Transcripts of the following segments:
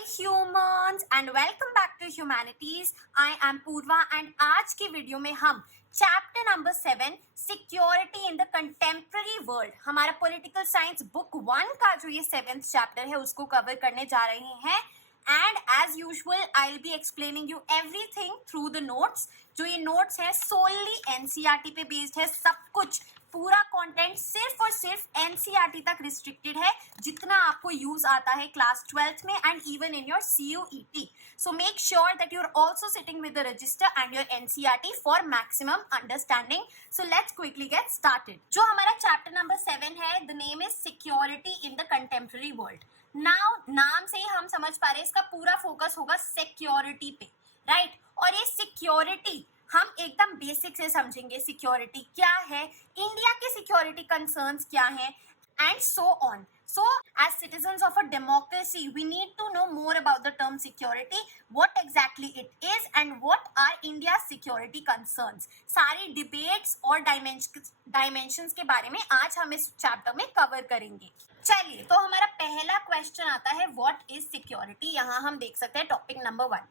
Hi humans and welcome back to Humanities. I am Purva and आज की video में हम chapter number 7 security in the contemporary world हमारा political science book 1 का जो ये 7th चैप्टर है उसको कवर करने जा रहे हैं. And as usual I will be explaining you everything through the notes. जो ये नोट्स है सोनली एनसीईआरटी पे बेस्ड है. सब कुछ पूरा कंटेंट सिर्फ और सिर्फ एनसीईआरटी तक रिस्ट्रिक्टेड है जितना आपको यूज आता है क्लास 12th में and even in your CUET. So make sure that you are also sitting with the register and your NCERT for maximum understanding. So let's quickly get started. जो हमारा chapter number 7 है the name is security in the contemporary world. Now नाम से ही हम समझ पा रहे हैं इसका पूरा फोकस होगा सिक्योरिटी पे, राइट? और ये सिक्योरिटी हम एकदम बेसिक से समझेंगे. सिक्योरिटी क्या है, इंडिया के सिक्योरिटी कंसर्न्स क्या हैं and so on. So as citizens of a democracy we need to know more about the term security, what exactly it is and what are India's security concerns. सारी debates और dimensions के बारे में आज हम इस चैप्टर में cover करेंगे. चलिए तो हमारा पहला क्वेश्चन आता है what is security. यहाँ हम देख सकते हैं टॉपिक नंबर 1.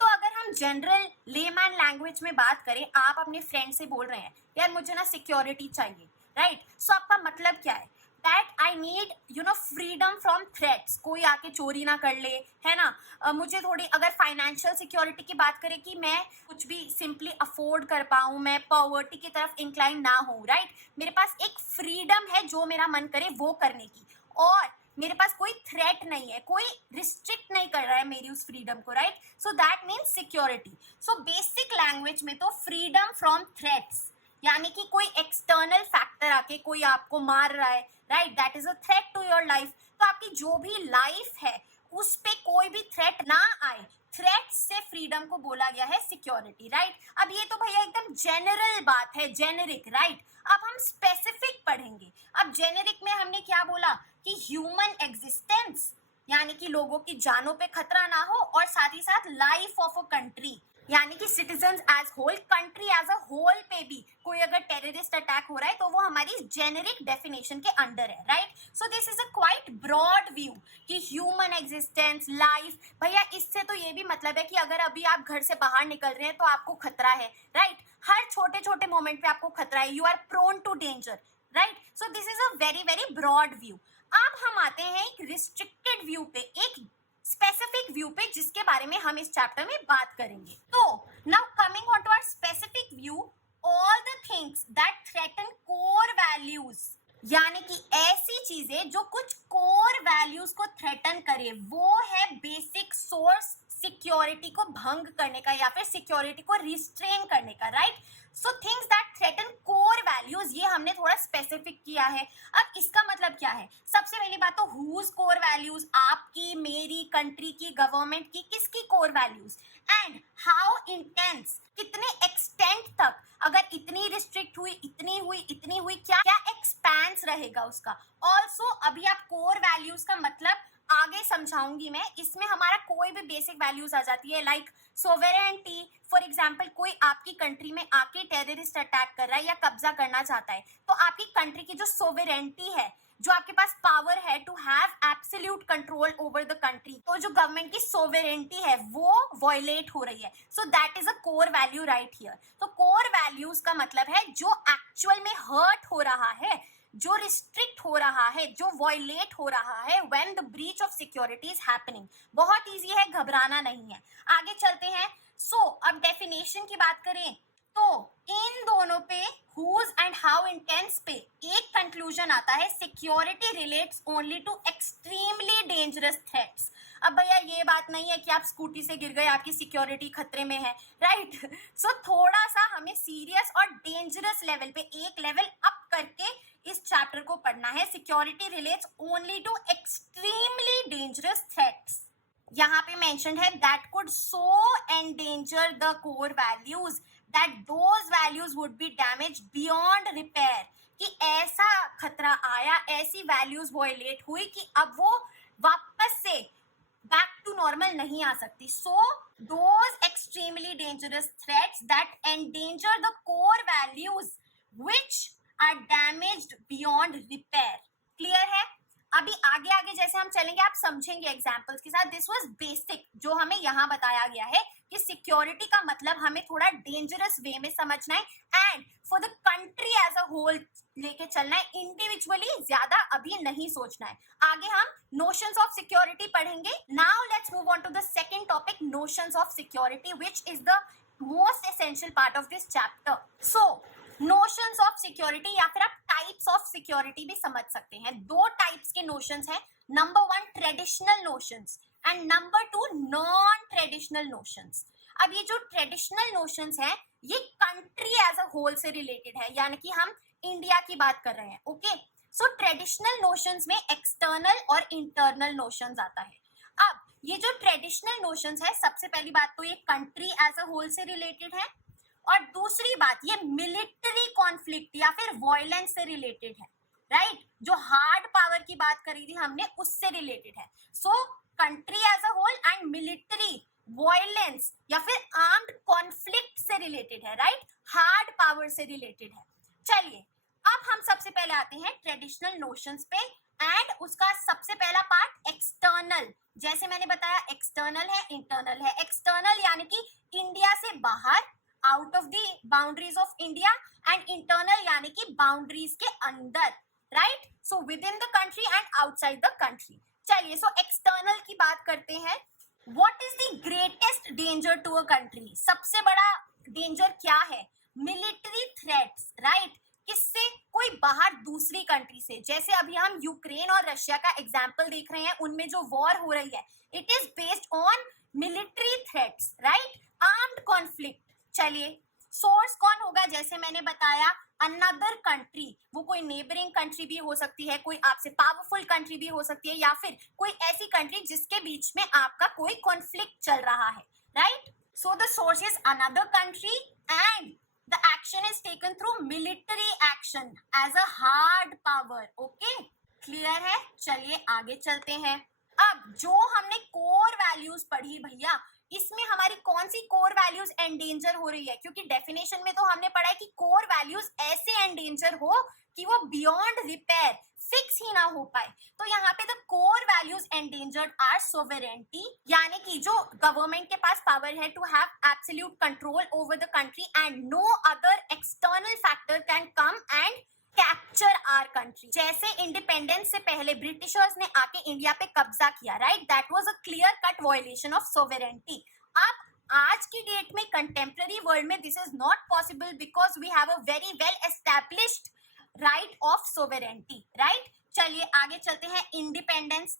तो अगर हम जनरल लेमैन लैंग्वेज में बात करें, आप अपने फ्रेंड से बोल रहे हैं यार मुझे ना सिक्योरिटी चाहिए, राइट? सो आपका मतलब क्या है? That I need freedom from threats. कोई आके चोरी ना कर ले, है ना? मुझे थोड़ी, अगर फाइनेंशियल सिक्योरिटी की बात करें कि मैं कुछ भी सिंपली अफोर्ड कर पाऊँ, मैं पॉवर्टी की तरफ इंक्लाइन ना हूँ, राइट? मेरे पास एक फ्रीडम है जो मेरा मन करे वो करने की, और मेरे पास कोई थ्रेट नहीं है, कोई रिस्ट्रिक्ट नहीं कर रहा है मेरी उस फ्रीडम को, right? So that means security. So basic language में तो फ्रीडम फ्रॉम थ्रेट्स, यानी कि कोई एक्सटर्नल फैक्टर आके कोई आपको मार रहा है, right? That is a threat to your life. तो आपकी जो भी लाइफ है उस पे कोई भी थ्रेट ना आए, थ्रेट से फ्रीडम को बोला गया है सिक्योरिटी, राइट? अब ये तो भैया एकदम जनरल बात है, जेनेरिक, राइट? अब हम स्पेसिफिक पढ़ेंगे. अब जेनेरिक में हमने क्या बोला कि ह्यूमन एग्जिस्टेंस, यानी कि लोगों की जानों पे खतरा ना हो, और साथ ही साथ लाइफ ऑफ अ कंट्री, यानी कि citizens as whole, country as a whole पे भी कोई अगर टेररिस्ट अटैक हो रहा है तो वो हमारी जेनेरिक डेफिनेशन के अंडर है, right? So this is a quite broad view कि ह्यूमन एग्जिस्टेंस, लाइफ. भैया इससे तो ये भी मतलब है कि अगर अभी आप घर से बाहर निकल रहे हैं तो आपको खतरा है, राइट? हर छोटे छोटे मोमेंट पे आपको खतरा है, you are prone to danger, right? So this is a very very broad view. अब हम आते हैं एक रिस्ट्रिक्टेड व्यू पे, एक स्पेसिफिक व्यू पे, जिसके बारे में हम इस चैप्टर में बात करेंगे. तो now coming on to our specific view, all the things that threaten core values, यानी कि ऐसी चीजें जो कुछ कोर वैल्यूज को थ्रेटन करे, वो है बेसिक सोर्स सिक्योरिटी को भंग करने का या फिर सिक्योरिटी को रिस्ट्रेन करने का, right? So things that threaten core values, ये हमने थोड़ा स्पेसिफिक किया है. अब इसका मतलब क्या है? सबसे पहली बात तो हुज कोर वैल्यूज, आपकी, मेरी, कंट्री की, गवर्नमेंट की, किसकी core values, and how intense, कितने एक्सटेंट तक, अगर इतनी रिस्ट्रिक्ट हुई, इतनी हुई, इतनी हुई, क्या क्या एक्सपेंस रहेगा उसका. ऑल्सो अभी आप कोर वैल्यूज का मतलब आगे समझाऊंगी मैं. इसमें हमारा कोई भी बेसिक वैल्यूज आ जाती है, लाइक सोवेरेंटी. फॉर एग्जाम्पल कोई आपकी कंट्री में आके टेररिस्ट अटैक कर रहा है या कब्जा करना चाहता है, तो आपकी कंट्री की जो सोवेरेंटी है, जो आपके पास पावर है to have absolute control over the country, तो जो गवर्नमेंट की सोवेरेंटी है वो वायलेट हो रही है. So that is a core value right here. तो कोर वैल्यूज का मतलब है जो एक्चुअल में हर्ट हो रहा है, जो रिस्ट्रिक्ट हो रहा है, जो वायलेट हो रहा है when the breach of security is happening. बहुत इजी है, घबराना नहीं है. आगे चलते हैं. सो अब डेफिनेशन की बात करें तो इन दोनों पे, हुज एंड हाउ इंटेंस पे, एक कंक्लूजन आता है, security relates only to extremely dangerous threats. अब भैया ये बात नहीं है कि आप स्कूटी से गिर गए, आपकी सिक्योरिटी खतरे में है, राइट? सो थोड़ा सा हमें सीरियस और डेंजरस लेवल पे एक लेवल अप करके इस चैप्टर को पढ़ना है. Security relates only to extremely dangerous threats. यहाँ पे मेंशन्ड है that could so endanger the core values that those values would be damage beyond repair. कि ऐसा खतरा आया, ऐसी वैल्यूज वायलेट हुई कि अब वो वापस से बैक टू नॉर्मल नहीं आ सकती. So those extremely dangerous threats that endanger the core values which are damaged beyond repair. Clear है? अभी आगे आगे जैसे हम चलेंगे आप समझेंगे एग्जांपल्स के साथ। दिस वाज बेसिक जो हमें यहाँ बताया गया है कि सिक्योरिटी का मतलब हमें थोड़ा डेंजरस वे में समझना है and for the country as a whole लेके चलना है, इंडिविजुअली ज्यादा अभी नहीं सोचना है। आगे हम नोशंस ऑफ सिक्योरिटी पढ़ेंगे। Now let's move on to the second topic, notions of security, which is the most essential part of this chapter. So notions of security या फिर आप टाइप्स ऑफ सिक्योरिटी भी समझ सकते हैं। दो टाइप्स के नोशंस हैं, number 1 traditional notions and number 2 non traditional notions. अब ये जो ट्रेडिशनल नोशंस हैं ये कंट्री एज अ होल से रिलेटेड है, यानी कि हम इंडिया की बात कर रहे हैं। ओके, सो ट्रेडिशनल नोशंस में एक्सटर्नल और इंटरनल नोशंस आता है। अब ये जो ट्रेडिशनल नोशंस है, सबसे पहली बात तो ये कंट्री एज अ होल से रिलेटेड है और दूसरी बात ये मिलिट्री कॉन्फ्लिक्ट या फिर वायलेंस से रिलेटेड है, राइट? जो हार्ड पावर की बात करी थी हमने उससे रिलेटेड है। So country as a whole and military violence या फिर आर्म्ड कॉन्फ्लिक्ट से रिलेटेड है, राइट? हार्ड पावर से रिलेटेड है। चलिए अब हम सबसे पहले आते हैं ट्रेडिशनल नोशंस पे एंड उसका सबसे पहला पार्ट एक्सटर्नल। जैसे मैंने बताया एक्सटर्नल है, इंटरनल है। एक्सटर्नल यानी कि इंडिया से बाहर, out of the boundaries of India, and internal यानी कि बाउंड्रीज के अंदर, right? So within the country and outside the country. चलिए सो एक्सटर्नल की बात करते हैं। What is the greatest danger to a country? सबसे बड़ा डेंजर क्या है? Military threats, right? किससे? कोई बाहर दूसरी कंट्री से। जैसे अभी हम यूक्रेन और रशिया का एग्जांपल देख रहे हैं, उनमें जो वॉर हो रही है it is based on military threats, right? Armed conflict. चलिए सोर्स कौन होगा? जैसे मैंने बताया अनदर कंट्री, वो कोई नेबरिंग कंट्री भी हो सकती है, कोई आपसे पावरफुल कंट्री भी हो सकती है, या फिर कोई ऐसी कंट्री जिसके बीच में आपका कोई कॉन्फ्लिक्ट चल रहा है, right? So the source is another country and the action is taken through military action as a hard power. Okay, clear है? चलिए आगे चलते हैं। अब जो हमने कोर वैल्यूज पढ़ी भैया, इसमें हमारी कौन सी कोर वैल्यूज एंडेंजर हो रही है? क्योंकि डेफिनेशन में तो हमने पढ़ा है कि कोर वैल्यूज ऐसे एंडेंजर हो कि वो बियॉन्ड रिपेयर, फिक्स ही ना हो पाए। तो यहाँ पे the core values endangered are sovereignty, यानी कि जो गवर्नमेंट के पास पावर है to have absolute control over the country and no other external factor can come and capture our country. जैसे इंडिपेंडेंस से पहले ब्रिटिशर्स ने आके इंडिया पे कब्जा किया, right? That was a clear cut violation of sovereignty. अब आज की डेट में कंटेम्प्रेरी वर्ल्ड में this is not possible because we have a very well established right of sovereignty, right? चलिए आगे चलते हैं। इंडिपेंडेंस,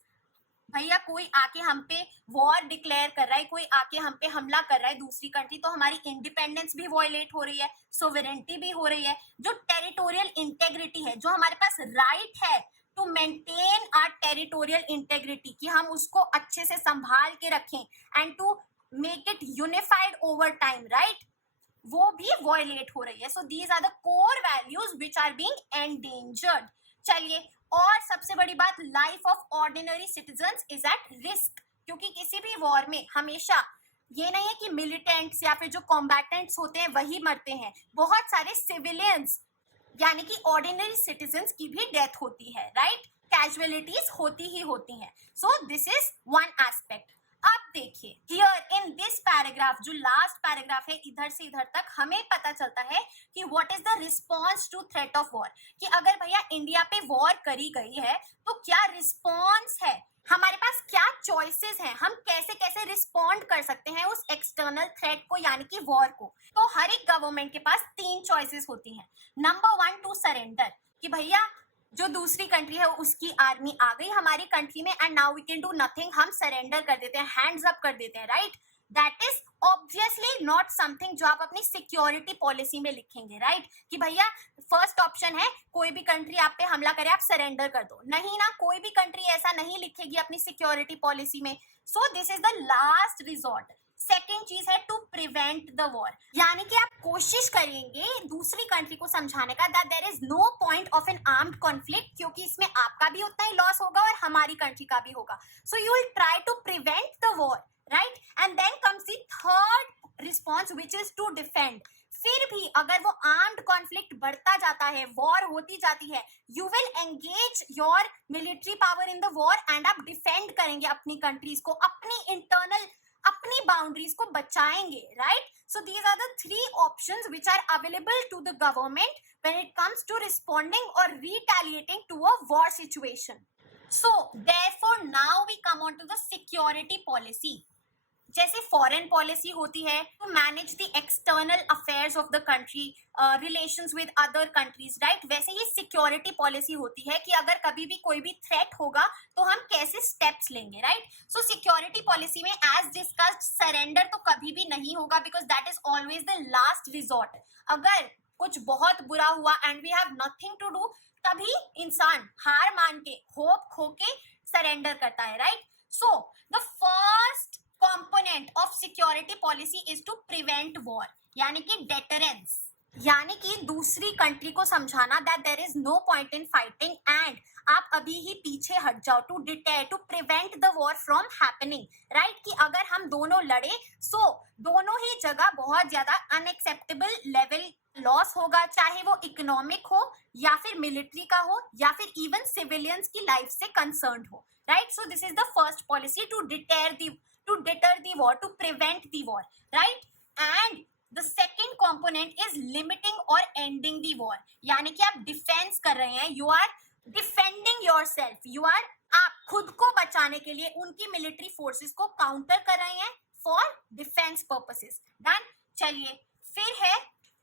भैया कोई आके हम पे वॉर डिक्लेयर कर रहा है, कोई आके हम पे हमला कर रहा है दूसरी कंट्री, तो हमारी इंडिपेंडेंस भी वॉयलेट हो रही है, सोवेरेनिटी भी हो रही है। जो टेरिटोरियल इंटेग्रिटी है, जो हमारे पास राइट है to maintain our territorial integrity, कि हम उसको अच्छे से संभाल के रखें and to make it unified over time, right? वो भी वॉयलेट हो रही है। So these are the core values which are being endangered. चलिए और सबसे बड़ी बात, life of ordinary citizens is at risk, क्योंकि किसी भी वॉर में हमेशा ये नहीं है कि मिलिटेंट्स या फिर जो कॉम्बैटेंट्स होते हैं वही मरते हैं, बहुत सारे सिविलियंस यानी कि ऑर्डिनरी सिटीजन्स की भी डेथ होती है, राइट? कैजुअलिटीज होती ही होती हैं। सो दिस इज वन एस्पेक्ट। अब देखिए हियर इन दिस पैराग्राफ, जो लास्ट पैराग्राफ है इधर से इधर तक, हमें पता चलता है कि what is the response to threat of war, कि अगर भैया इंडिया पे वॉर करी गई है तो क्या रिस्पॉन्स है, हमारे पास क्या चॉइसेस हैं, हम कैसे कैसे रिस्पॉन्ड कर सकते हैं उस एक्सटर्नल थ्रेट को यानी कि वॉर को। तो हर एक गवर्नमेंट के पास 3 चॉइसेस होती हैं। नंबर 1 टू सरेंडर, कि भैया जो दूसरी कंट्री है उसकी आर्मी आ गई हमारी कंट्री में and now we can do nothing, हम सरेंडर कर देते हैं, हैंड्स अप कर देते हैं, right? That is obviously not something जो आप अपनी सिक्योरिटी पॉलिसी में लिखेंगे, राइट? कि भैया फर्स्ट ऑप्शन है कोई भी कंट्री आप पे हमला करे आप सरेंडर कर दो, नहीं ना, कोई भी कंट्री ऐसा नहीं लिखेगी अपनी सिक्योरिटी पॉलिसी में। सो this is the last resort. Second चीज है टू प्रिवेंट द वॉर, यानी कि आप कोशिश करेंगे दूसरी कंट्री को समझाने का that there is no point of an armed conflict, क्योंकि इसमें आपका भी उतना ही लॉस होगा और हमारी कंट्री का भी होगा। So you will try to prevent the war, right? And then comes the third response which is to defend. फिर भी अगर वो आर्म्ड कॉन्फ्लिक्ट बढ़ता जाता है, वॉर होती जाती है, you will engage your military power in the war and आप डिफेंड करेंगे अपनी कंट्रीज को, अपनी इंटरनल अपनी बाउंड्रीज को बचाएंगे, right? So these are the three options which are available to the government when it comes to responding और retaliating to a war situation. So therefore now we come on to the security policy. जैसे foreign policy होती है to manage the external affairs of the country, relations with other countries, right? वैसे ही security policy होती है कि अगर कभी भी कोई भी थ्रेट होगा तो हम कैसे स्टेप्स लेंगे, राइट? सो सिक्योरिटी पॉलिसी में एज डिस्कस्ड सरेंडर तो कभी भी नहीं होगा because that is always the last resort. अगर कुछ बहुत बुरा हुआ and we have nothing to do, तभी इंसान हार मान के, होप खो के सरेंडर करता है, right? So the first component of security policy is to prevent war, यानी कि deterrence, यानी कि दूसरी कंट्री को समझाना that there is no point in fighting and आप अभी ही पीछे हट जाओ, to deter, to prevent the war from happening, right? कि अगर हम दोनों लड़े so दोनों ही जगह बहुत ज्यादा unacceptable level लॉस होगा, चाहे वो इकोनॉमिक हो या फिर मिलिट्री का हो या फिर इवन सिविलियंस की लाइफ से कंसर्न्ड हो, right? So this is the first policy to deter the war, to prevent the war, right? And the second component is limiting or ending the war, यानी कि आप डिफेंस कर रहे हैं, you are defending yourself, you are आप खुद को बचाने के लिए उनकी मिलिट्री फोर्सेस को काउंटर कर रहे हैं फॉर डिफेंस पर्पसेस. डन. चलिए फिर है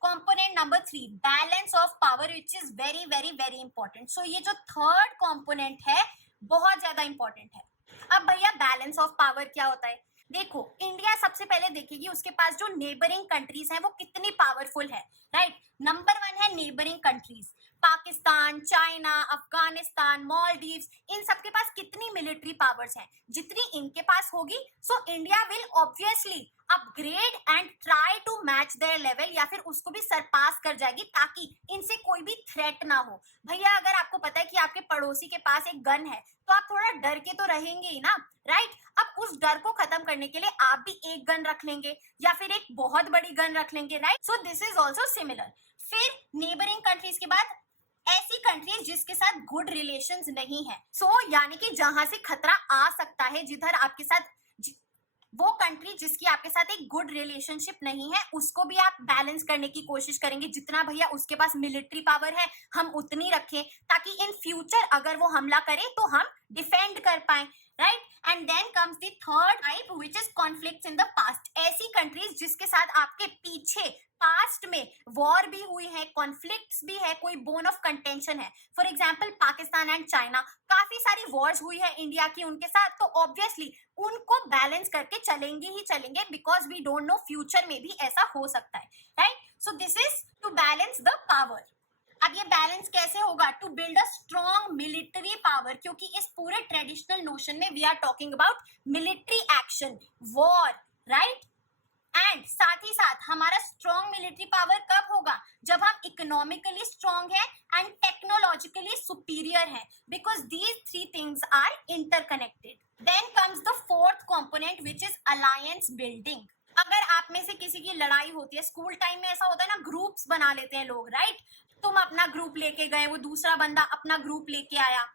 component number 3, balance of power, which is very very very important. So ये जो थर्ड component है बहुत ज्यादा important है. अब भैया बैलेंस ऑफ पावर क्या होता है? देखो, इंडिया सबसे पहले देखेगी उसके पास जो नेबरिंग कंट्रीज हैं वो कितनी पावरफुल है, राइट? नंबर 1 है neighbouring countries, Pakistan, China, Afghanistan, Maldives, इन सब के पास कितनी मिलिट्री पावर्स हैं? जितनी इनके पास होगी so India will obviously upgrade and try to match their level, या फिर उसको भी सरपास कर जाएगी ताकि इनसे कोई भी थ्रेट ना हो. भैया अगर आपको पता है कि आपके पड़ोसी के पास एक गन है तो आप थोड़ा डर के तो रहेंगे ही ना, राइट? अब उस डर को खत्म करने के लिए आप भी एक गन रख लेंगे या फिर एक बहुत बड़ी गन रख लेंगे, right? So this is also similar. फिर नेबरिंग कंट्रीज के बाद ऐसी कंट्रीज जिसके साथ गुड रिलेशंस नहीं है, सो यानी कि जहां से खतरा आ सकता है, जिधर आपके साथ वो कंट्री जिसकी आपके साथ एक गुड रिलेशनशिप नहीं है, उसको भी आप बैलेंस करने की कोशिश करेंगे. जितना भैया उसके पास मिलिट्री पावर है हम उतनी रखें ताकि इन फ्यूचर अगर वो हमला करे तो हम डिफेंड कर पाए, right? And then comes the third type which is conflicts in the past. ऐसी कंट्रीज जिसके साथ आपके पीछे पास्ट में वॉर भी हुई है, कॉन्फ्लिक्ट्स भी है, कोई बोन ऑफ कंटेंशन है. For example Pakistan and China, काफी सारी वॉर्स हुई है इंडिया की उनके साथ, तो ऑब्वियसली उनको बैलेंस करके चलेंगे ही चलेंगे because we don't know future में भी ऐसा हो सकता है, right? So this is to balance the power. अब ये बैलेंस कैसे होगा? To build a strong military power, क्योंकि इस पूरे ट्रेडिशनल नोशन में we are talking about military action, war, right? And साथ ही साथ हमारा स्ट्रॉन्ग मिलिट्री पावर कब होगा? जब हम इकोनॉमिकली स्ट्रॉन्ग है एंड टेक्नोलॉजिकली सुपीरियर है, because these three things are interconnected. Then comes the fourth component which is alliance building. अगर आप में से किसी की लड़ाई होती है, स्कूल टाइम में ऐसा होता है ना, ग्रुप्स बना लेते हैं लोग, राइट? तुम अपना ग्रुप लेके गए, वो दूसरा बंदा अपना ग्रुप लेके आया.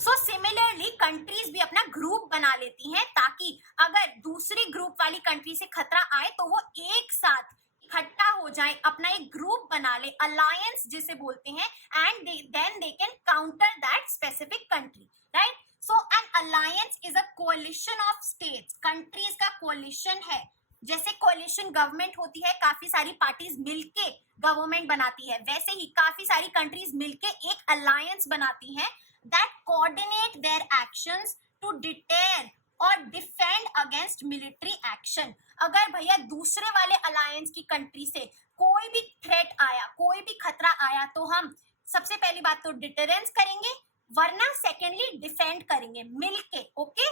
सो सिमिलरली कंट्रीज भी अपना ग्रुप बना लेती हैं ताकि अगर दूसरी ग्रुप वाली कंट्री से खतरा आए तो वो एक साथ इकट्ठा हो जाए, अपना एक ग्रुप बना ले, अलायंस जिसे बोलते हैं, and then they can counter that specific country, right? So an alliance is a coalition of states. Countries का कोलिशन है, जैसे कोलिशन गवर्नमेंट होती है, काफी सारी पार्टीज मिलके गवर्नमेंट बनाती है, वैसे ही काफी सारी कंट्रीज मिलके एक अलायंस बनाती हैं that coordinate their actions to deter और डिफेंड अगेंस्ट मिलिट्री एक्शन. अगर भैया दूसरे वाले अलायंस की कंट्री से कोई भी थ्रेट आया, कोई भी खतरा आया, तो हम सबसे पहली बात तो डिटरेंस करेंगे, वरना सेकेंडली डिफेंड करेंगे मिलके. Okay,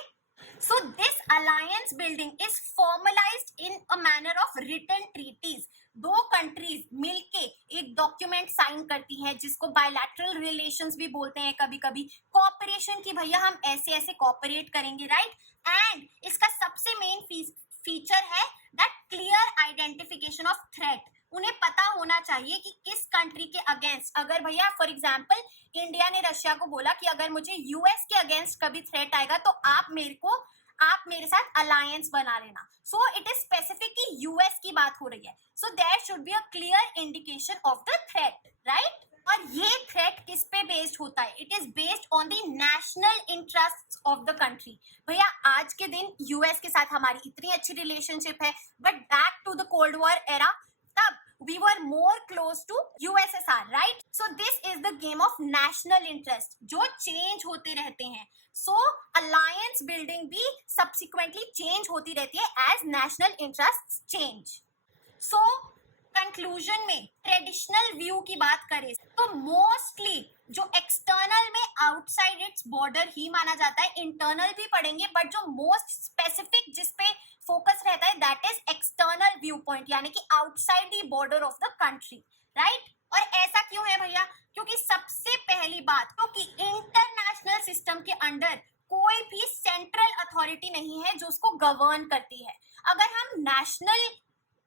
so this alliance building is formalized in a manner of written treaties. दो कंट्रीज मिलके एक डॉक्यूमेंट साइन करती हैं जिसको बायलैटरल रिलेशंस भी बोलते हैं, कभी कभी कोऑपरेशन की, भैया हम ऐसे ऐसे कोऑपरेट करेंगे, राइट? एंड इसका सबसे मेन फीचर है that clear identification of threat. उन्हें पता होना चाहिए कि किस कंट्री के अगेंस्ट, अगर भैया फॉर एग्जांपल इंडिया ने रशिया को बोला कि अगर मुझे यूएस के अगेंस्ट कभी थ्रेट आएगा तो आप मेरे साथ अलायंस बना लेना। सो इट इज स्पेसिफिक कि यूएस की बात हो रही है, so there should be a clear indication of the threat, right. और ये थ्रेट किस पे बेस्ड होता है? It is based on the national interest of the country. भैया आज के दिन यूएस के साथ हमारी इतनी अच्छी रिलेशनशिप है, but back to the cold war era तब we were more close to USSR, right? So this is the game of national interest जो change होते रहते हैं। So alliance building भी subsequently change होती रहती है as national interests change। So conclusion में ट्रेडिशनल व्यू की बात करें तो मोस्टली जो एक्सटर्नल में आउटसाइड इट्स बॉर्डर ही माना जाता है, इंटरनल भी पढ़ेंगे, बट जो मोस्ट स्पेसिफिक जिसपे फोकस रहता है that is external view point, यानी कि outside the border of the country, right. और ऐसा क्यों है भैया? क्योंकि सबसे पहली बात क्योंकि इंटरनेशनल सिस्टम के अंडर कोई भी सेंट्रल अथॉरिटी नहीं है जो उसको गवर्न करती है। अगर हम नेशनल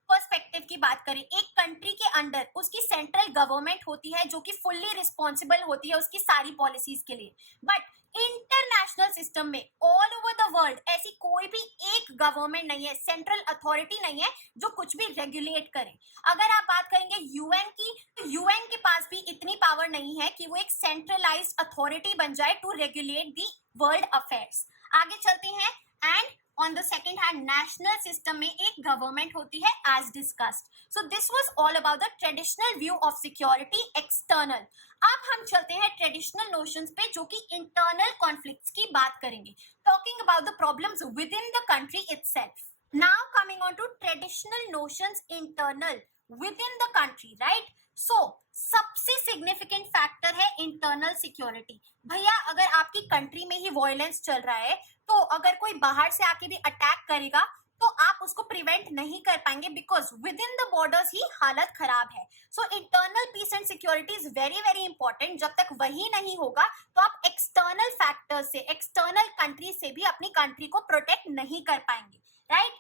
पर्सपेक्टिव की बात करें, एक कंट्री के अंडर उसकी सेंट्रल गवर्नमेंट होती है जो कि फुल्ली रिस्पॉन्सिबल होती है उसकी सारी पॉलिसीज के लिए, बट इंटरनेशनल सिस्टम में ऑल ओवर द वर्ल्ड ऐसी कोई भी एक गवर्नमेंट नहीं है, सेंट्रल अथॉरिटी नहीं है जो कुछ भी रेगुलेट करे। अगर आप बात करेंगे यूएन की, तो यूएन के पास भी इतनी पावर नहीं है कि वो एक सेंट्रलाइज्ड अथॉरिटी बन जाए to regulate the world affairs. आगे चलते हैं, and on the second hand national system में एक government होती है as discussed। So this was all about the traditional view of security external। अब हम चलते हैं traditional notions पे जो कि internal conflicts की बात करेंगे, talking about the problems within the country itself। Now coming on to traditional notions internal within the country, right? So सबसे सिग्निफिकेंट फैक्टर है इंटरनल सिक्योरिटी। भैया अगर आपकी कंट्री में ही वायलेंस चल रहा है तो अगर कोई बाहर से आके भी अटैक करेगा तो आप उसको प्रिवेंट नहीं कर पाएंगे, because within the borders ही हालत खराब है। So internal peace and security is very very important. जब तक वही नहीं होगा तो आप एक्सटर्नल फैक्टर्स से, एक्सटर्नल कंट्री से भी अपनी कंट्री को प्रोटेक्ट नहीं कर पाएंगे, राइट।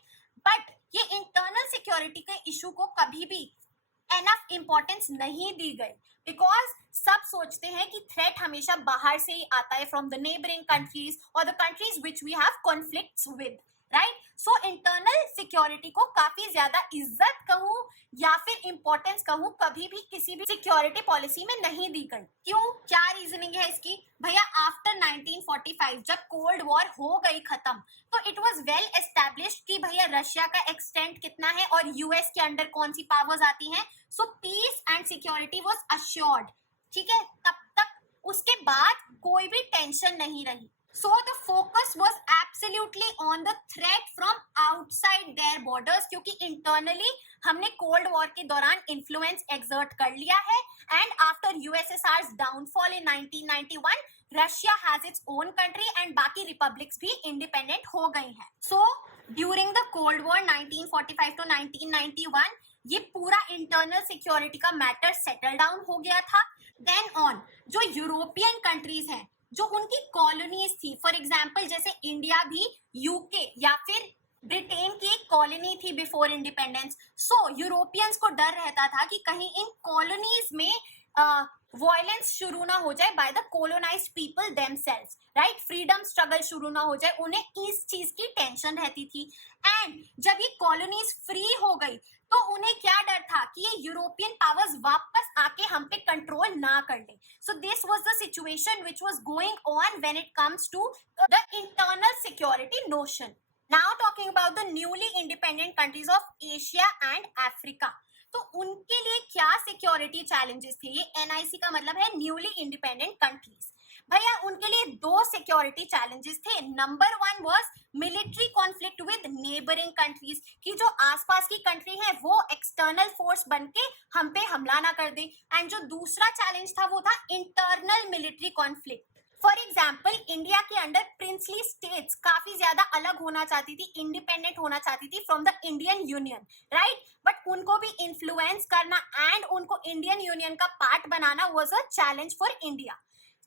बट ये इंटरनल सिक्योरिटी के इशू को कभी भी एनफ इंपॉर्टेंस नहीं दी गई, बिकॉज सब सोचते हैं कि थ्रेट हमेशा बाहर से ही आता है, फ्रॉम द नेबरिंग कंट्रीज और the countries which we have conflicts with, right. So internal security को काफी ज्यादा इज्जत कहूं या फिर इंपॉर्टेंस कहूं कभी भी किसी भी सिक्योरिटी पॉलिसी में नहीं दी गई। क्यों? क्या रीजनिंग है इसकी? भैया आफ्टर 1945 जब कोल्ड वॉर हो गई खत्म तो इट वाज वेल एस्टैब्लिश्ड कि भैया रशिया का एक्सटेंट कितना है और यूएस के अंडर कौन सी पावर्स आती हैं। So peace and security was assured, ठीक है। तब तक उसके बाद कोई भी टेंशन नहीं रही। So the focus was absolutely on the threat from outside their borders, क्योंकि internally हमने कोल्ड वॉर के दौरान इन्फ्लुएंस एक्सर्ट कर लिया है, and after USSR's downfall in 1991 Russia has its own country and बाकी रिपब्लिक्स भी इंडिपेंडेंट हो गई हैं। So during the cold war 1945 to 1991 ये पूरा इंटरनल सिक्योरिटी का मैटर सेटल डाउन हो गया था। देन ऑन जो यूरोपियन कंट्रीज हैं जो उनकी कॉलोनीज थी, फॉर एग्जाम्पल जैसे इंडिया भी यूके या फिर ब्रिटेन की एक कॉलोनी थी बिफोर इंडिपेंडेंस। सो यूरोपियंस को डर रहता था कि कहीं इन कॉलोनीज में वायलेंस शुरू ना हो जाए by the colonised people themselves, right. Freedom struggle शुरू ना हो जाए, उन्हें इस चीज की टेंशन रहती थी। एंड जब ये कॉलोनीज फ्री हो गई तो उन्हें क्या डर था कि ये यूरोपियन पावर्स वापस आके हम पे कंट्रोल ना कर ले। So this was the situation which was going on when it comes to the internal security notion. Now talking about the newly independent countries of Asia and Africa, तो उनके लिए क्या सिक्योरिटी चैलेंजेस थे? ये NIC का मतलब है newly independent countries. भैया उनके लिए दो सिक्योरिटी चैलेंजेस थे। Number one was military conflict with neighbouring countries, कि जो आसपास की कंट्री है वो एक्सटर्नल फोर्स बनके हम पे हमला ना कर दे। एंड जो दूसरा चैलेंज था वो था internal military conflict. For example India के अंडर प्रिंसली स्टेट्स काफी ज्यादा अलग होना चाहती थी, इंडिपेंडेंट होना चाहती थी from the Indian union, right. But उनको भी इन्फ्लुएंस करना एंड उनको इंडियन यूनियन का पार्ट बनाना was a challenge for India.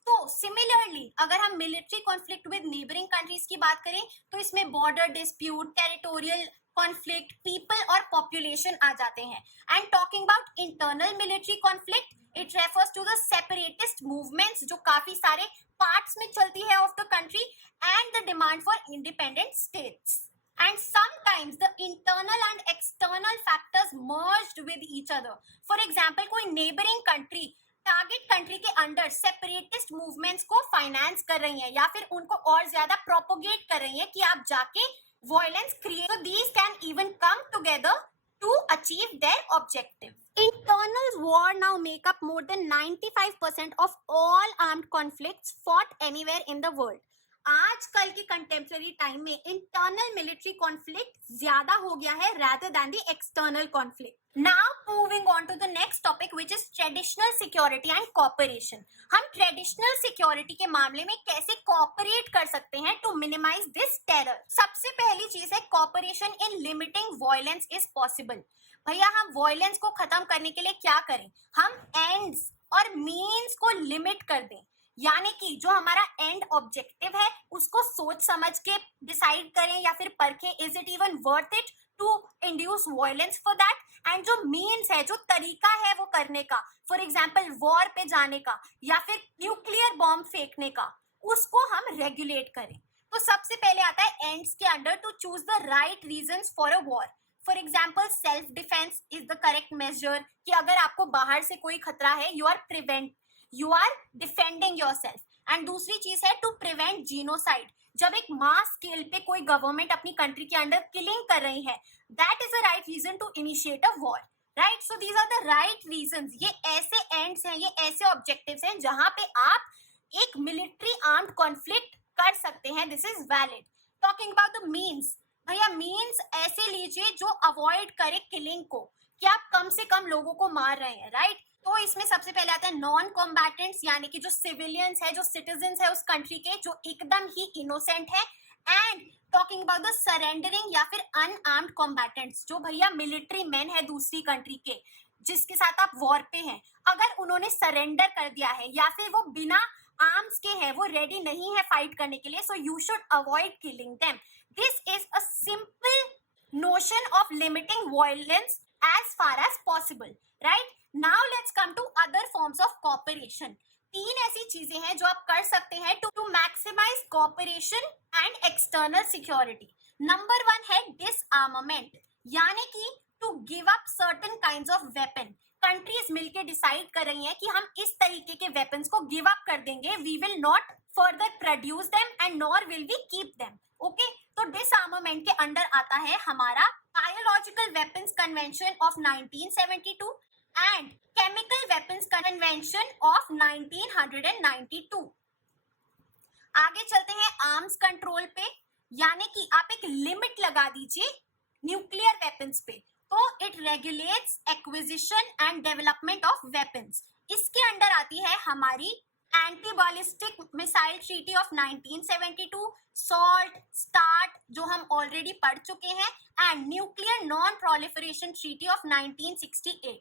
तो सिमिलरली अगर हम military conflict with neighbouring countries की बात करें तो इसमें border dispute, territorial conflict, people और पॉपुलेशन आ जाते हैं. And talking about internal military conflict, it refers to the separatist movements जो काफी सारे पार्ट्स में चलती है of the country and the demand for independent states. And sometimes the internal and external factors merged with each other. For example, कोई neighboring country target country के under separatist movements को finance कर रही है या फिर उनको और ज्यादा प्रोपोगेट कर रही है कि आप जाके violence create. So these can even come together to achieve their objective. Internal war now make up more than 95% of all armed conflicts fought anywhere in the world. आजकल की कंटेम्पररी टाइम में internal military conflict ज्यादा हो गया है rather than the external conflict. Now moving on to the next topic which is traditional security and cooperation. हम traditional security के मामले में कैसे कॉपरेट कर सकते हैं टू मिनिमाइज दिस टेरर. सबसे पहली चीज है cooperation in limiting violence is possible. भैया हम वायलेंस को खत्म करने के लिए क्या करें, हम एंड्स और मीन्स को लिमिट कर दें. यानी कि जो हमारा एंड ऑब्जेक्टिव है उसको सोच समझ के डिसाइड करें या फिर परखें, is it even worth it to induce violence for that. And जो मीन्स है, जो तरीका है वो करने का, फॉर एग्जाम्पल वॉर पे जाने का या फिर न्यूक्लियर बॉम्ब फेंकने का, उसको हम रेगुलेट करें. तो सबसे पहले आता है एंड्स के under to choose the right reasons for a war. For example self defence is the correct measure कि अगर आपको बाहर से कोई खतरा है you are defending yourself. And दूसरी चीज है टू प्रिवेंट जीनोसाइड. जब एक मास स्केल पे कोई गवर्नमेंट अपनी कंट्री के अंडर किलिंग कर रही है, that is a right reason to initiate a war. Right, so these are the right reasons. ये ऐसे एंड्स हैं, ये ऐसे ऑब्जेक्टिव्स हैं जहां पे आप एक मिलिट्री आर्म्ड कॉन्फ्लिक्ट कर सकते हैं. This is valid. Talking about the means, भैया मीन्स ऐसे लीजिए जो अवॉइड करे किलिंग को, कि आप कम से कम लोगों को मार रहे हैं. राइट, तो इसमें सबसे पहले आता है नॉन कॉम्बैटेंट्स, यानी कि जो सिविलियंस है, जो सिटीजन्स है उस कंट्री के, जो एकदम ही इनोसेंट है. And talking about the surrendering या फिर अनआर्म्ड कॉम्बैटेंट्स, जो भैया मिलिट्री मैन है दूसरी कंट्री के जिसके साथ आप वॉर पे हैं, अगर उन्होंने सरेंडर कर दिया है या फिर वो बिना आर्म्स के हैं, वो रेडी नहीं है फाइट करने के लिए, so you should avoid killing them. This is a simple notion of limiting violence as far as possible. Right? Now let's come to other forms of cooperation. 3 ऐसी चीजें हैं जो आप कर सकते हैं to maximize cooperation and external security. Number 1 है disarmament, यानी कि to give up certain kinds of weapon. Countries मिलके डिसाइड कर रही हैं कि हम इस तरीके के वेपन्स को गिव अप कर देंगे, we will not further produce them and nor will we keep them. Okay, तो डिसआर्मामेंट के अंडर आता है हमारा biological weapons convention of 1972 and chemical weapons convention of 1992. आगे चलते हैं आर्म्स कंट्रोल पे, यानी कि आप एक लिमिट लगा दीजिए न्यूक्लियर वेपन्स पे, तो it regulates acquisition and development of weapons. इसके अंडर आती है हमारी anti ballistic missile treaty of 1972, salt, start जो हम ऑलरेडी पढ़ चुके हैं, and nuclear non proliferation treaty of 1968.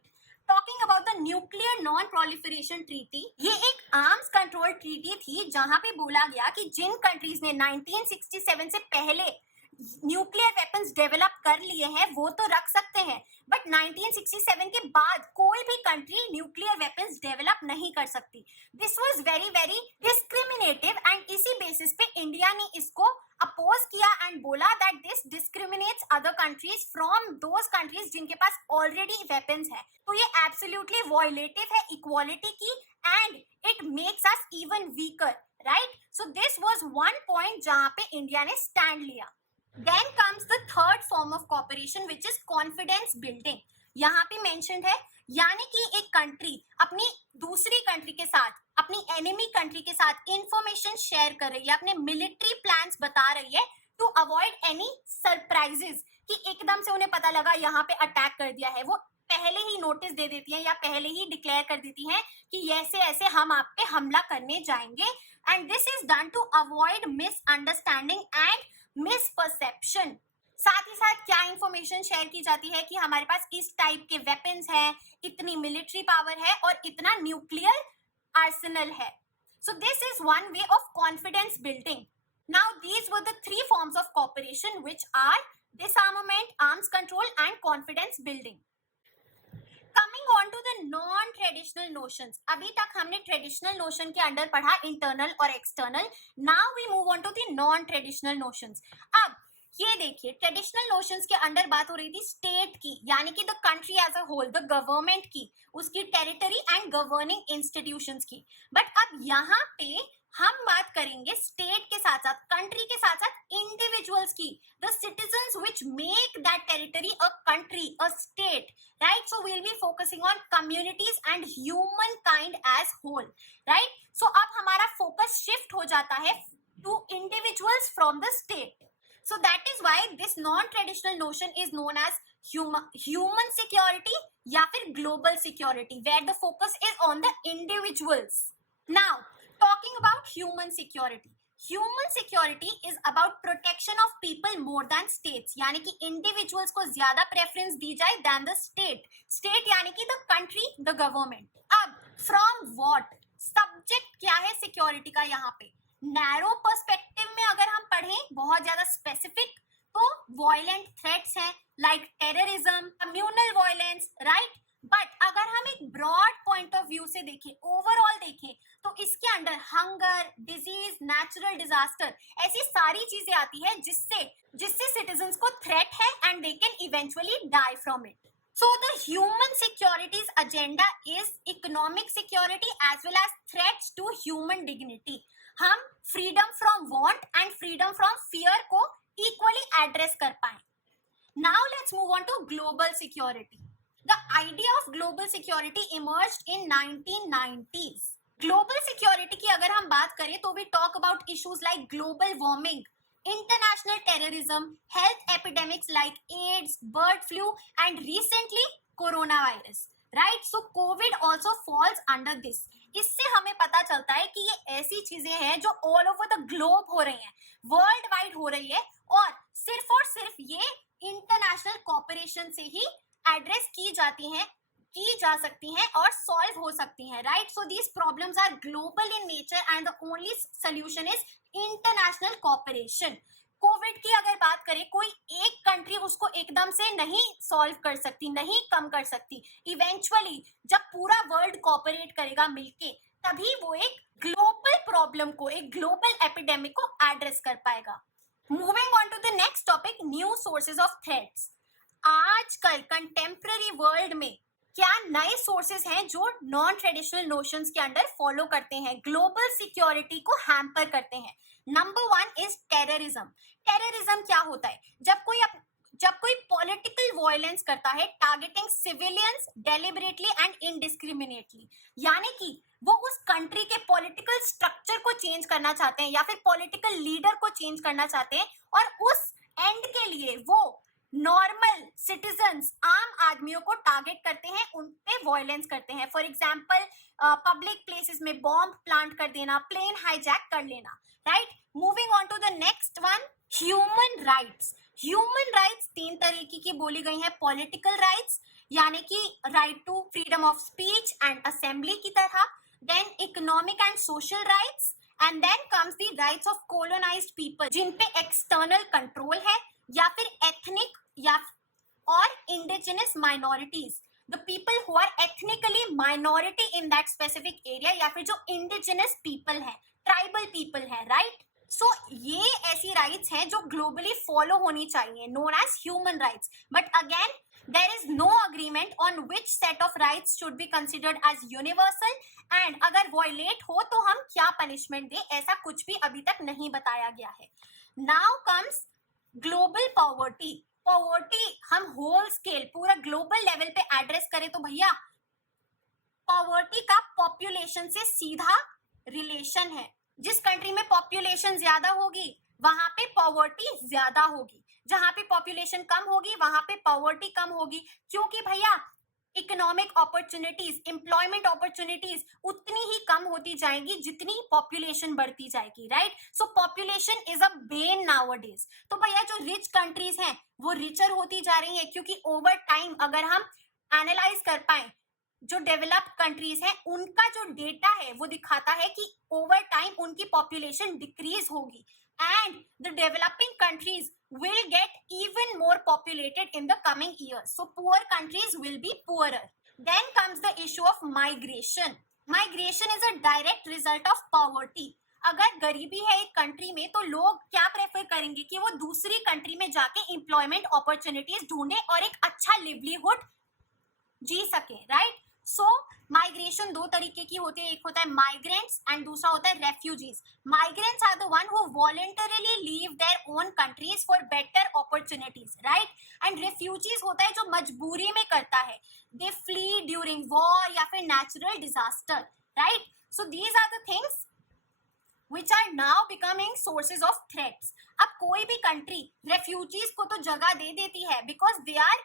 Talking about the nuclear non proliferation treaty, ये एक आर्म्स कंट्रोल ट्रीटी थी जहां पे बोला गया कि जिन कंट्रीज ने 1967 से पहले न्यूक्लियर वेपन्स डेवलप कर लिए हैं वो तो रख सकते हैं, बट 1967 के बाद कोई भी कंट्री न्यूक्लियर वेपन्स डेवलप नहीं कर सकती. This was very very discriminative and इसी बेसिस पे इंडिया ने इसको अपोज किया एंड बोला that this discriminates other countries from those countries जिनके पास ऑलरेडी वेपन्स है. तो ये एब्सोल्युटली वायलेटिव है इक्वालिटी की and it makes us even weaker. Right, so this was one point जहां पे इंडिया ने स्टैंड लिया. Then comes the third form of cooperation which is confidence building. यहाँ पे mentioned है, यानी कि एक कंट्री अपनी दूसरी कंट्री के साथ, अपनी एनिमी कंट्री के साथ इंफॉर्मेशन शेयर कर रही है, अपने मिलिट्री प्लान्स बता रही है टू अवॉइड एनी सरप्राइजेस, कि एकदम से उन्हें पता लगा यहाँ पे अटैक कर दिया है, वो पहले ही नोटिस दे देती हैं या पहले ही डिक्लेयर कर देती हैं कि ऐसे ऐसे हम आप पे हमला करने जाएंगे. And this is done to avoid misunderstanding and misperception. साथ ही साथ क्या इंफॉर्मेशन शेयर की जाती है कि हमारे पास इस टाइप के वेपन्स हैं, इतनी मिलिट्री पावर है और इतना न्यूक्लियर आर्सेनल है. सो this is one way of confidence building. Now these were the 3 forms of cooperation which are disarmament, development, arms control and confidence building. Coming on to the non-traditional notions. अभी तक हमने traditional notion के under पढ़ा internal और external. Now we move on to the non traditional notions. अब ये देखिए, traditional notions के अंडर बात हो रही थी स्टेट की, यानी कि the country as a whole, the government की, उसकी टेरिटरी एंड गवर्निंग इंस्टीट्यूशंस की. बट अब यहाँ पे हम बात करेंगे स्टेट के साथ साथ, कंट्री के साथ साथ इंडिविजुअल्स की, the citizens which make that territory a country, a state, right. So we'll be focusing on communities and human kind as whole, right. So अब हमारा फोकस शिफ्ट हो जाता है to individuals from the state. So that is why this non-traditional notion is known as human security या फिर global security, where the focus is on the individuals. Now, talking about human security. Human security is about protection of people more than states, यानी कि individuals को ज्यादा preference दी जाए than the state. State यानी कि the country, the government. अब from what? Subject क्या है security का यहाँ पे? नैरो पर्सपेक्टिव में अगर हम पढ़ें बहुत ज्यादा स्पेसिफिक, तो वायलेंट थ्रेट्स हैं like terrorism, communal violence, right. But अगर हम एक ब्रॉड पॉइंट ऑफ व्यू से देखें, ओवरऑल देखें, तो इसके अंदर हंगर, डिजीज, नेचुरल डिजास्टर, ऐसी सारी चीजें आती है जिससे सिटीजन्स को थ्रेट है and they can eventually die from it. So the human securities agenda is economic security as well as threats to human dignity. हम freedom from want and freedom from fear को equally address कर पाए. Now let's move on to global security. The idea of global security emerged in 1990s. Global security की अगर हम बात करें तो we talk about issues like global warming, international terrorism, health epidemics like AIDS, bird flu, and recently coronavirus. Right? So COVID also falls under this. इससे हमें पता चलता है कि ये ऐसी चीजें हैं जो ऑल ओवर द ग्लोब हो रही हैं, वर्ल्ड वाइड हो रही है, और सिर्फ ये इंटरनेशनल कॉपरेशन से ही एड्रेस की जा सकती हैं और सॉल्व हो सकती हैं, right. So these problems are global in nature and the only solution is international cooperation. Covid की अगर बात करें, कोई एक कंट्री उसको एकदम से नहीं सॉल्व कर सकती, नहीं कम कर सकती. इवेंचुअली जब पूरा वर्ल्ड कॉपरेट करेगा मिलके, तभी वो एक ग्लोबल प्रॉब्लम को, एक ग्लोबल एपिडेमिक को एड्रेस कर पाएगा. Moving on to the next topic, new sources of threats. आजकल कंटेम्पररी वर्ल्ड में क्या नए सोर्सेज हैं जो नॉन ट्रेडिशनल नोशंस के अंडर फॉलो करते हैं, ग्लोबल सिक्योरिटी को हैम्पर करते हैं. Number 1 is terrorism. टेररिज्म क्या होता है? जब कोई पॉलिटिकल वायलेंस करता है targeting civilians deliberately and indiscriminately, यानी कि वो उस कंट्री के पॉलिटिकल स्ट्रक्चर को चेंज करना चाहते हैं या फिर पॉलिटिकल लीडर को चेंज करना चाहते हैं, और उस एंड के लिए वो नॉर्मल सिटीजन्स, आम आदमियों को टारगेट करते हैं, उन पे वायलेंस करते हैं. फॉर एग्जाम्पल पब्लिक प्लेसेस में बॉम्ब प्लांट कर देना, प्लेन हाईजैक कर लेना, right. Moving on to the next one, human rights. Human rights 3 तरीके की बोली गई हैं. पॉलिटिकल राइट्स यानी कि right to freedom of speech and assembly की तरह, then economic and social rights, and then comes the rights of colonised people, जिन पे एक्सटर्नल कंट्रोल है, या फिर एथनिक या और indigenous minorities, the people who are ethnically minority in that specific area, या फिर जो इंडिजिनस पीपल है, ट्राइबल पीपल है, राइट. सो ये ऐसी राइट्स हैं जो ग्लोबली फॉलो होनी चाहिए, known as human rights. But again there is no agreement on which set of rights should be considered as universal, and अगर वायलेट हो तो हम क्या पनिशमेंट दें, ऐसा कुछ भी अभी तक नहीं बताया गया है. Now comes global poverty. Poverty हम होल स्केल पूरा ग्लोबल लेवल पे एड्रेस करें तो भैया पॉवर्टी का पॉपुलेशन से सीधा रिलेशन है. जिस कंट्री में पॉपुलेशन ज्यादा होगी वहां पे पॉवर्टी ज्यादा होगी, जहां पे पॉपुलेशन कम होगी वहां पे पॉवर्टी कम होगी, क्योंकि भैया इकोनॉमिक अपॉर्चुनिटीज, एम्प्लॉयमेंट अपॉर्चुनिटीज उतनी ही कम होती जाएंगी जितनी पॉपुलेशन बढ़ती जाएगी, right. So population is a Ben nowadays. तो भैया जो रिच कंट्रीज हैं वो रिचर होती जा रही हैं, क्योंकि ओवर टाइम अगर हम एनालाइज कर पाए, जो डेवलप्ड कंट्रीज हैं उनका जो डेटा है वो दिखाता है कि ओवर टाइम उनकी पॉपुलेशन डिक्रीज होगी, and the developing countries will get even more populated in the coming years. So poor countries will be poorer. Then comes the issue of migration. Migration is a direct result of poverty. अगर गरीबी है एक country में तो लोग क्या prefer करेंगे कि वो दूसरी कंट्री में जाके एम्प्लॉयमेंट अपॉर्चुनिटीज ढूंढे और एक अच्छा लिवलीहुड जी सके, राइट? सो माइग्रेशन दो तरीके की होती है, एक होता है माइग्रेंट्स एंड दूसरा होता है refugees. Migrants are the one who voluntarily leave their own countries for better opportunities, right? And refugees होता है जो मजबूरी में करता है, दे फ्ली ड्यूरिंग वॉर या फिर natural disaster, right? So these are the things which are now becoming sources of threats. अब कोई भी कंट्री रेफ्यूजीज को तो जगह दे देती है because they are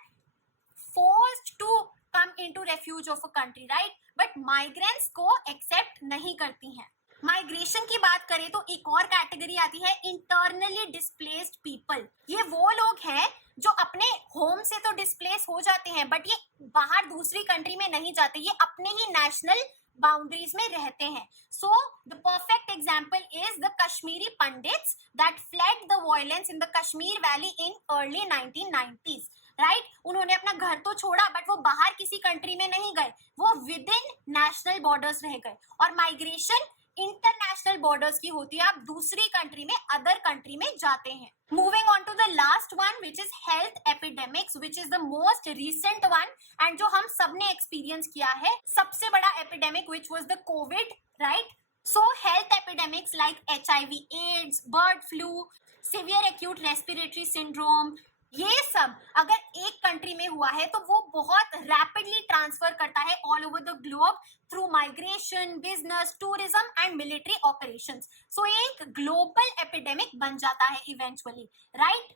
forced to come into refuge of a country, right? But migrants को accept नहीं करती हैं. माइग्रेशन की बात करें तो एक और कैटेगरी आती है इंटरनली डिस्प्लेस्ड पीपल. ये वो लोग हैं जो अपने होम से तो डिस्प्लेस हो जाते हैं बट ये बाहर दूसरी कंट्री में नहीं जाते, ये अपने ही नेशनल बाउंड्रीज में रहते हैं. So the perfect example is the Kashmiri pandits that fled the violence in the Kashmir valley in early 1990s, right? उन्होंने अपना घर तो छोड़ा बट वो बाहर किसी कंट्री में नहीं गए, वो विद इन नेशनल बॉर्डर्स रह गए. और माइग्रेशन इंटरनेशनल बॉर्डर्स की होती है, आप दूसरी कंट्री में अदर कंट्री में जाते हैं. Moving on to the last one which is health epidemics which is the most recent one and जो हम सबने एक्सपीरियंस किया है, सबसे बड़ा epidemic which was the Covid, right? So health epidemics like HIV, AIDS, bird flu, severe acute respiratory syndrome, ये सब अगर एक कंट्री में हुआ है तो वो बहुत रैपिडली ट्रांसफर करता है all over the globe through migration, business, tourism and military operations. So एक ग्लोबल एपिडेमिक बन जाता है eventually, right?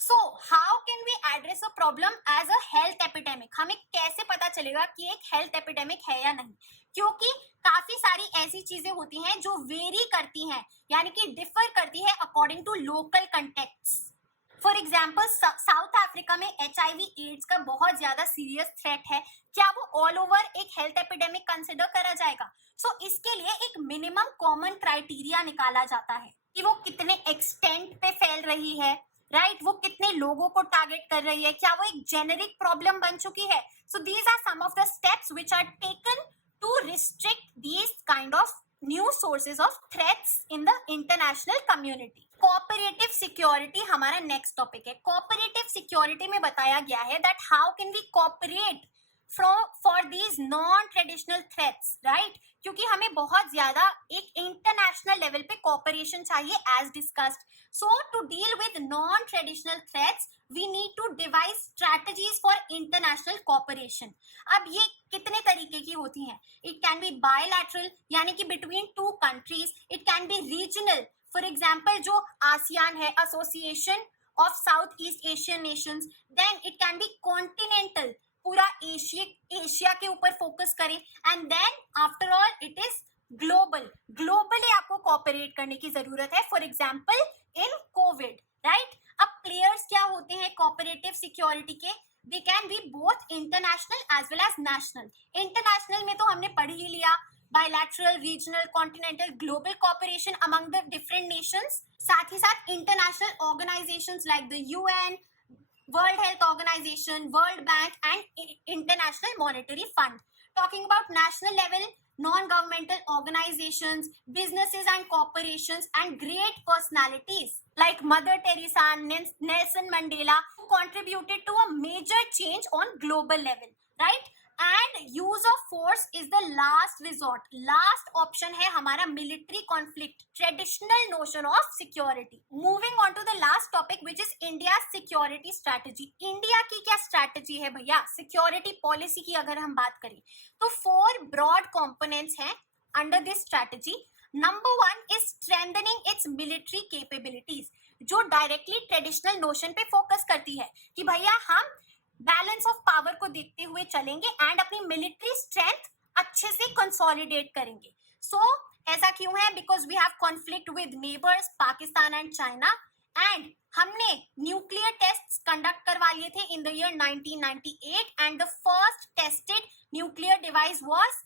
So how can we address a problem as a health epidemic? हमें कैसे पता चलेगा कि एक हेल्थ एपिडेमिक है या नहीं? क्योंकि काफी सारी ऐसी चीजें होती हैं जो वेरी करती हैं, यानी कि डिफर करती है according to local context. For example South Africa में HIV, एड्स का बहुत ज्यादा सीरियस थ्रेट है. क्या वो ऑल ओवर एक हेल्थ एपिडेमिक कंसिडर करा जाएगा? सो इसके लिए एक मिनिमम कॉमन क्राइटेरिया निकाला जाता है कि वो कितने एक्सटेंट पे फैल रही है, राइट? वो कितने लोगों को टारगेट कर रही है, क्या वो एक जेनेरिक प्रॉब्लम बन चुकी है? So these are some of the steps which are taken to restrict these kind of new sources of threats in the international community. Cooperative security हमारा नेक्स्ट टॉपिक है. कोऑपरेटिव सिक्योरिटी में बताया गया है that how can we cooperate for these non traditional threats, right? क्योंकि हमें बहुत ज्यादा एक इंटरनेशनल लेवल पे कोऑपरेशन चाहिए as discussed. So to deal with non traditional threats we need to devise strategies for international cooperation. अब ये कितने तरीके की होती हैं? इट कैन बी बायलैटरल यानी कि between two countries, it can be regional. For example जो आसियान है, association of south east Asian nations. Then it can be continental, पूरा एशिया के ऊपर फोकस करें. And then after all it is global. Globally आपको cooperate करने की जरूरत है. For example in COVID, right? अब प्लेयर्स क्या होते हैं कोऑपरेटिव सिक्योरिटी के? They can be both international as well as national. International में तो हमने पढ़ ही लिया, bilateral, regional, continental, global cooperation among the different nations. साथ ही साथ international organizations like the UN, World Health Organization, World Bank and International Monetary Fund. Talking about national level, non-governmental organizations, businesses and corporations and great personalities like Mother Teresa and Nelson Mandela who contributed to a major change on global level, right? And use of force is the last resort. Last option है हमारा military conflict, traditional notion of security. Moving on to the last topic which is India's security strategy. India की क्या strategy है भैया? Security policy की अगर हम बात करें तो 4 broad components हैं under this strategy. Number 1 is strengthening its military capabilities, जो directly traditional notion पे focus करती है कि भैया हम बैलेंस ऑफ पावर को देखते हुए चलेंगे एंड अपनी मिलिट्री स्ट्रेंथ अच्छे से कंसोलिडेट करेंगे. सो ऐसा क्यों है? Because we have conflict with neighbours Pakistan and China and हमने न्यूक्लियर टेस्ट्स कंडक्ट करवा लिए थे in the year 1998 and the first tested nuclear device was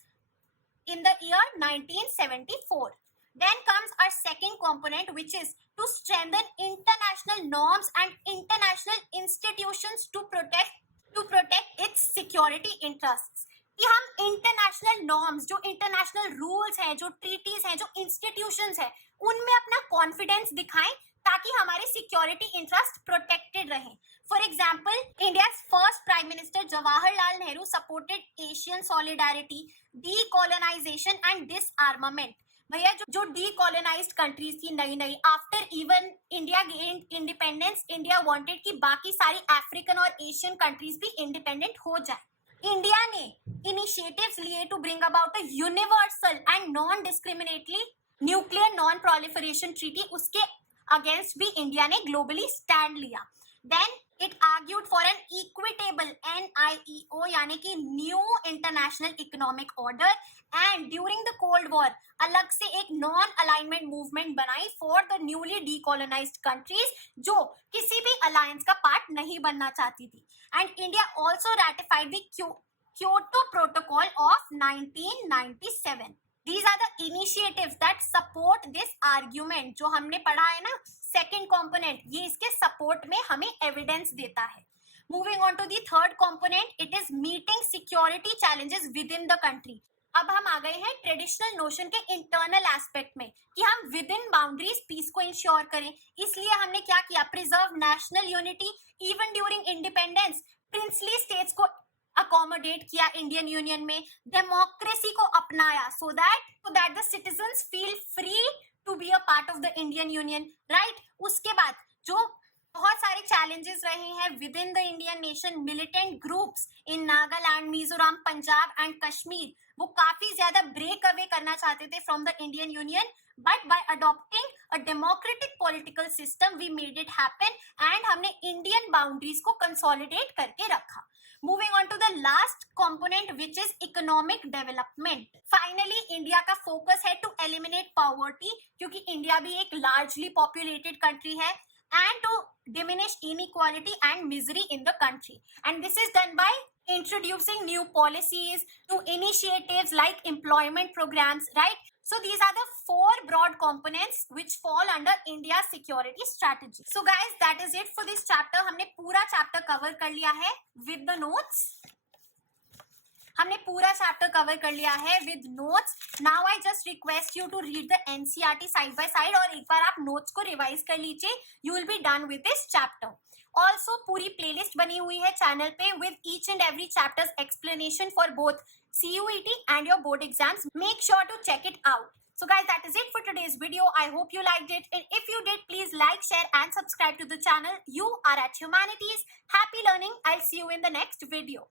in the year 1974. Then comes our second component, which is to strengthen international norms and international institutions to protect its security interests. कि हम international norms, जो international rules हैं, जो treaties हैं, जो institutions हैं, उनमें अपना कॉन्फिडेंस दिखाएं ताकि हमारे सिक्योरिटी इंटरेस्ट प्रोटेक्टेड रहें. For example, India's first prime minister Jawaharlal Nehru supported Asian solidarity, decolonisation and डिसआर्मामेंट. भैया जो डीकोलोनाइज्ड कंट्रीज थी नई after even India gained independence, India wanted कि बाकी सारी अफ्रीकन और एशियन कंट्रीज भी इंडिपेंडेंट हो जाए. इंडिया ने इनिशिएटिव्स लिए to bring about a universal and non discriminatory nuclear non proliferation treaty. उसके अगेंस्ट भी इंडिया ने ग्लोबली स्टैंड लिया. Then it argued for an equitable NIEO यानी कि new international economic order. And during the cold war अलग से एक non alignment movement बनाई for the newly decolonised countries जो किसी भी अलायंस का पार्ट नहीं बनना चाहती थी. And India also ratified the Kyoto protocol of 1997. These are the initiatives that support this argument. जो हमने पढ़ा है ना सेकेंड कॉम्पोनेंट, ये इसके सपोर्ट में हमें एविडेंस देता है. Moving on to the third component, it is meeting security challenges within the country. अब हम आ गए हैं ट्रेडिशनल नोशन के इंटरनल एस्पेक्ट में कि हम विद इन बाउंड्रीज पीस को इंश्योर करें. इसलिए हमने क्या किया, preserve national unity even during independence. Princely states को अकोमोडेट किया इंडियन यूनियन में, डेमोक्रेसी को अपनाया so that the citizens feel free to be a part of the Indian union, right. उसके बाद जो बहुत सारे चैलेंजेस रहे हैं within the Indian nation, militant groups in Nagaland, Mizoram, Punjab and Kashmir, वो काफी ज्यादा ब्रेक अवे करना चाहते थे from the Indian union, but by adopting a democratic political system we made it happen. And हमने इंडियन बाउंड्रीज को कंसोलिडेट करके रखा. Moving on to the last component, which is economic development. Finally, India का focus है to eliminate poverty, क्योंकि India भी एक largely populated country है, and to diminish inequality and misery in the country. And this is done by introducing new policies, new initiatives like employment programs, right? So these are the four broad components which fall under India's security strategy. So guys, that is it for this chapter. हमने पूरा chapter cover कर लिया है with the notes. हमने पूरा chapter cover कर लिया है with notes. Now I just request you to read the NCERT side by side और एक बार आप नोट्स को रिवाइज कर लीजिए. You will be done with this chapter. Also पूरी प्लेलिस्ट बनी हुई है चैनल पे with each and every chapters explanation for both CUET and your board exams. Make sure to check it out. So guys, that is it for today's video. I hope you liked it. And if you did, please like, share and subscribe to the channel. You are at Humanities. Happy learning. I'll see you in the next video.